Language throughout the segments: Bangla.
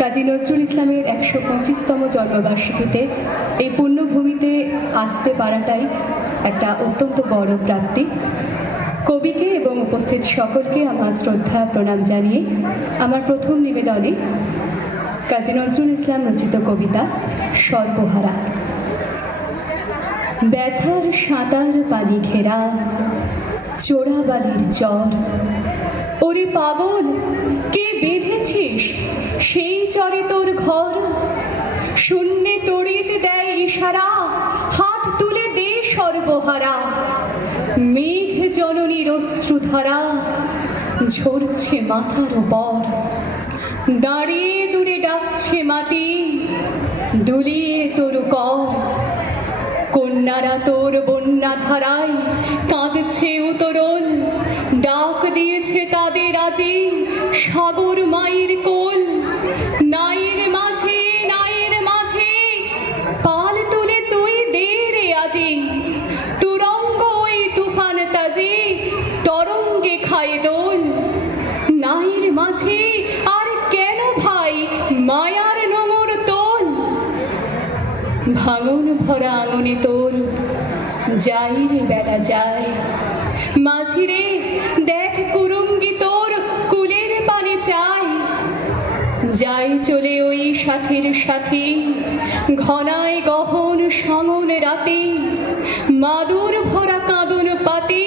কাজী নজরুল ইসলামের ১২৫তম জন্মবার্ষিকীতে এই পুণ্যভূমিতে আসতে পারাটাই একটা অত্যন্ত বড় প্রাপ্তি। কবিকে এবং উপস্থিত সকলকে আমার শ্রদ্ধা প্রণাম জানিয়ে আমার প্রথম নিবেদনে কাজী নজরুল ইসলাম রচিত কবিতা সর্বহারা। ব্যথার সাঁতার পানি ঘেরা চোরাবালির চর, ওরে পাগল কে বেঁধেছিস সেই চরে তোর ঘর? শূন্যে তড়িতে দেয় ইশারা, হাত তুলে দে সর্বহারা। মেঘ জননীর অশ্রুধারা ঝরছে মাথার উপর, দাঁড়িয়ে দূরে ডাকছে মাটি দুলিয়ে তোর কর। কন্যারা তোর বন্যা ধারায় কাঁদছে উতরল, ডাক দিয়েছে তাদের আজি সাগর মায়ের কোল। নাইর মাঝে নাইর মাঝে পাল তুলে তুই দে রে আজি, তুরঙ্গ ওই তুফান তাজি তরঙ্গে খায় দোল। নাইর মাঝে আর কেন ভাই মায়ার নোঙর তোল? ভাঙন ভরা আঙনে তোর যাই রে বেলা যায়, মাঝিরে দেখ কুরুঙ্গি তোর কুলের পানে চায়। যাই চলে ওই সাথীর সাথী ঘনায় গহন সামন রাতে, মাদুর ভরা কাঁদন পাতে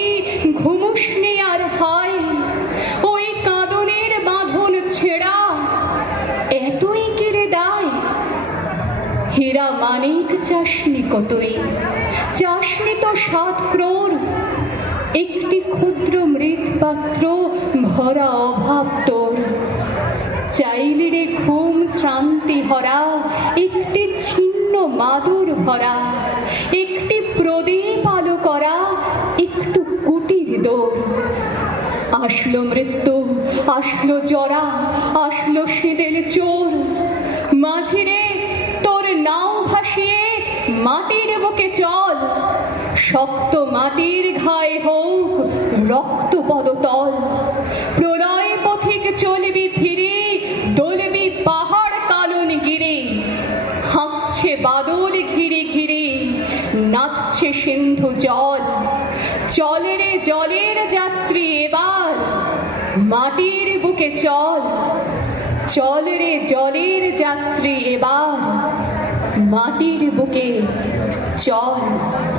ঘুমুসনে আর হয়। ওই কাঁদনের বাঁধন ছেঁড়া এতই কেড়ে দায়। হীরা মানিক চাষনি কতই, চাষনি তো ৭ ক্রোড়, একটি ক্ষুদ্র মৃৎ পাত্র ভরা অভাব তোর। চাইলে রে ঘুম শ্রান্তি হরা একটি ছিন্ন মাদুর ভরা, একটি প্রদীপ আলো করা একটু কুটির দৌড়। আসলো মৃত্যু আসলো জরা আসলো শীতেল চোর, মাঝিরে তোর নাও ভাসিয়ে মাটির বুকে চল। শক্ত মাটির ঘায়ে হোক রক্ত পদতল, প্রলয় পথিক চলবি ফিরে দলবি পাহাড় কানন গিরে। হাঁকছে বাদল ঘিরে ঘিরে নাচছে সিন্ধু জল। চলে রে জলের যাত্রী এবার মাটির বুকে চল। চল রে জলের যাত্রী এবার মাটির বুকে চল।